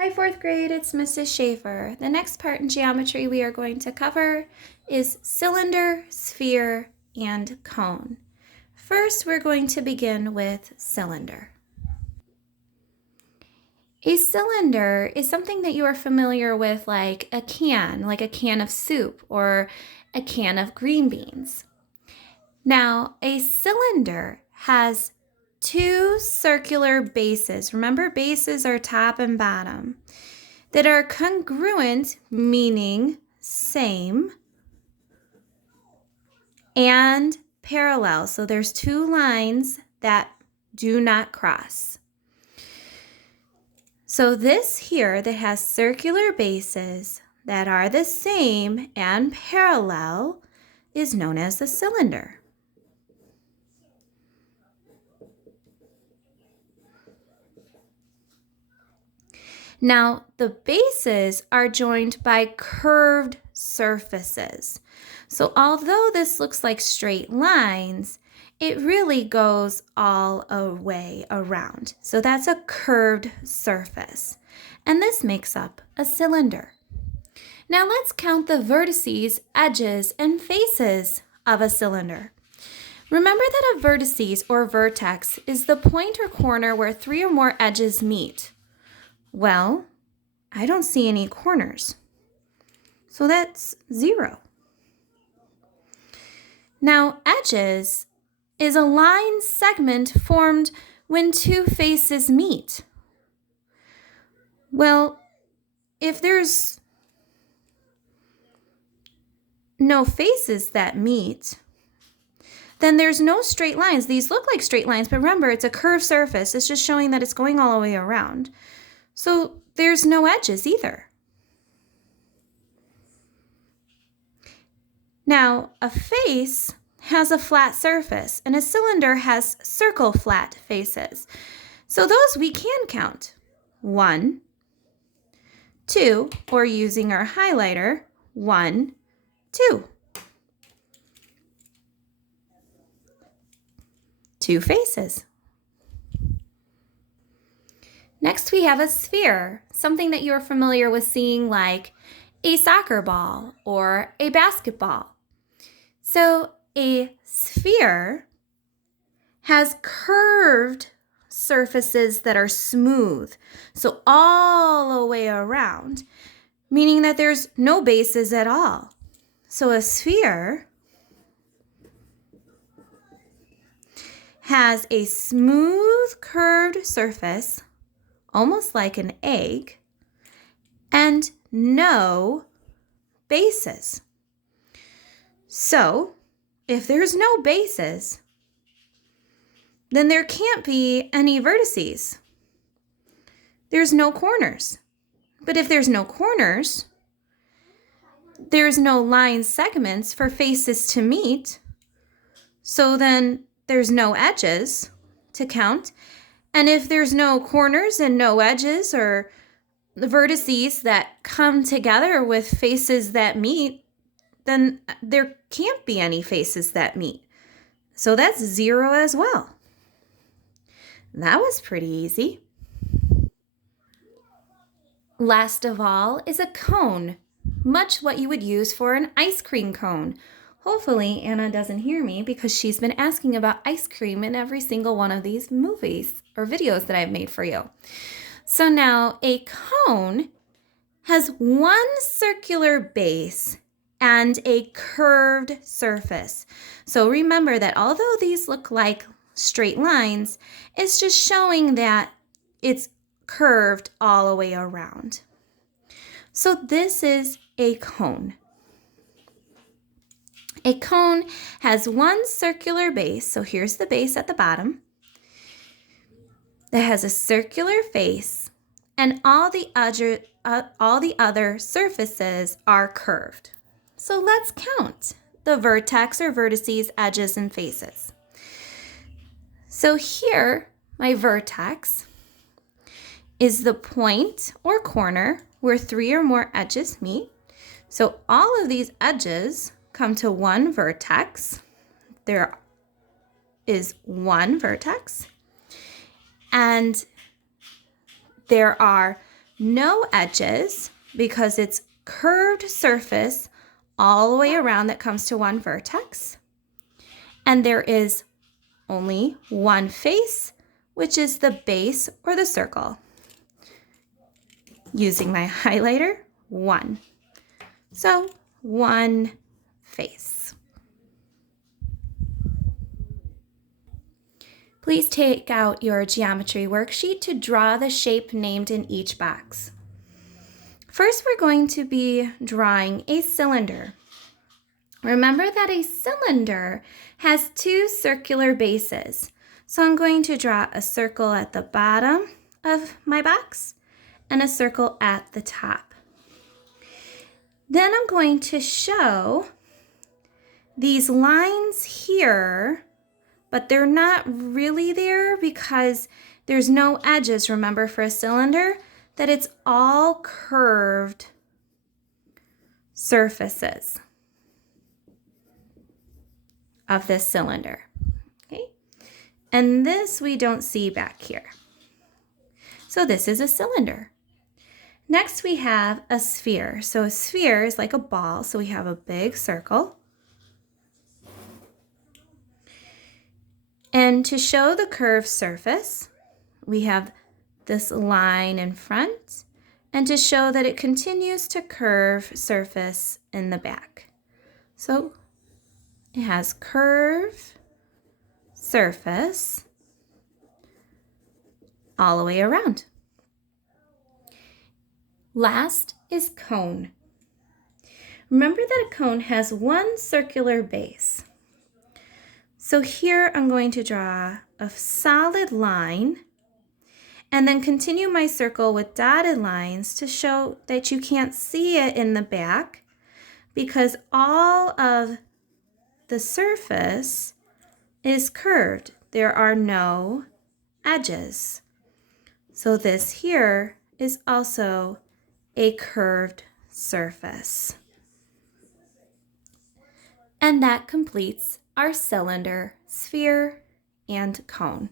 Hi, fourth grade, it's Mrs. Schaefer. The next part in geometry we are going to cover is cylinder, sphere, and cone. First, we're going to begin with cylinder. A cylinder is something that you are familiar with, like a can of soup or a can of green beans. Now, a cylinder has two circular bases. Remember, bases are top and bottom, that are congruent, meaning same, and parallel. So there's two lines that do not cross. So this here that has circular bases that are the same and parallel is known as the cylinder. Now, the bases are joined by curved surfaces. So although this looks like straight lines, it really goes all a way around. So that's a curved surface. And this makes up a cylinder. Now let's count the vertices, edges, and faces of a cylinder. Remember that a vertices or vertex is the point or corner where three or more edges meet. Well, I don't see any corners, so that's 0. Now, edges is a line segment formed when two faces meet. Well, if there's no faces that meet, then there's no straight lines. These look like straight lines, but remember, it's a curved surface. It's just showing that it's going all the way around. So there's no edges either. Now, a face has a flat surface, and a cylinder has circle flat faces. So those we can count. 1, 2, or using our highlighter, 1, 2. 2 faces. Next, we have a sphere, something that you're familiar with seeing like a soccer ball or a basketball. So a sphere has curved surfaces that are smooth, so all the way around, meaning that there's no bases at all. So a sphere has a smooth curved surface, almost like an egg, and no bases. So, if there's no bases, then there can't be any vertices. There's no corners. But if there's no corners, there's no line segments for faces to meet. So then there's no edges to count. And if there's no corners and no edges or the vertices that come together with faces that meet, then there can't be any faces that meet. So that's 0 as well. That was pretty easy. Last of all is a cone, much what you would use for an ice cream cone. Hopefully Anna doesn't hear me because she's been asking about ice cream in every single one of these movies or videos that I've made for you. So now a cone has one circular base and a curved surface. So remember that although these look like straight lines, it's just showing that it's curved all the way around. So this is a cone. A cone has one circular base, so here's the base at the bottom, that has a circular face, and all the other surfaces are curved. So let's count the vertex or vertices, edges, and faces. So here, my vertex is the point or corner where 3 or more edges meet. So all of these edges come to one vertex. There is one vertex. And there are no edges because it's curved surface all the way around that comes to one vertex. And there is only one face, which is the base or the circle. Using my highlighter, 1. So, one face. Please take out your geometry worksheet to draw the shape named in each box. First, we're going to be drawing a cylinder. Remember that a cylinder has 2 circular bases. So I'm going to draw a circle at the bottom of my box and a circle at the top. Then I'm going to show these lines here, but they're not really there because there's no edges. Remember, for a cylinder, that it's all curved surfaces of this cylinder. Okay? And this we don't see back here. So this is a cylinder. Next we have a sphere. So a sphere is like a ball, so we have a big circle. And to show the curved surface, we have this line in front, and to show that it continues to curve surface in the back. So it has curve surface all the way around. Last is cone. Remember that a cone has one circular base. So here I'm going to draw a solid line and then continue my circle with dotted lines to show that you can't see it in the back because all of the surface is curved. There are no edges. So this here is also a curved surface. And that completes our cylinder, sphere, and cone.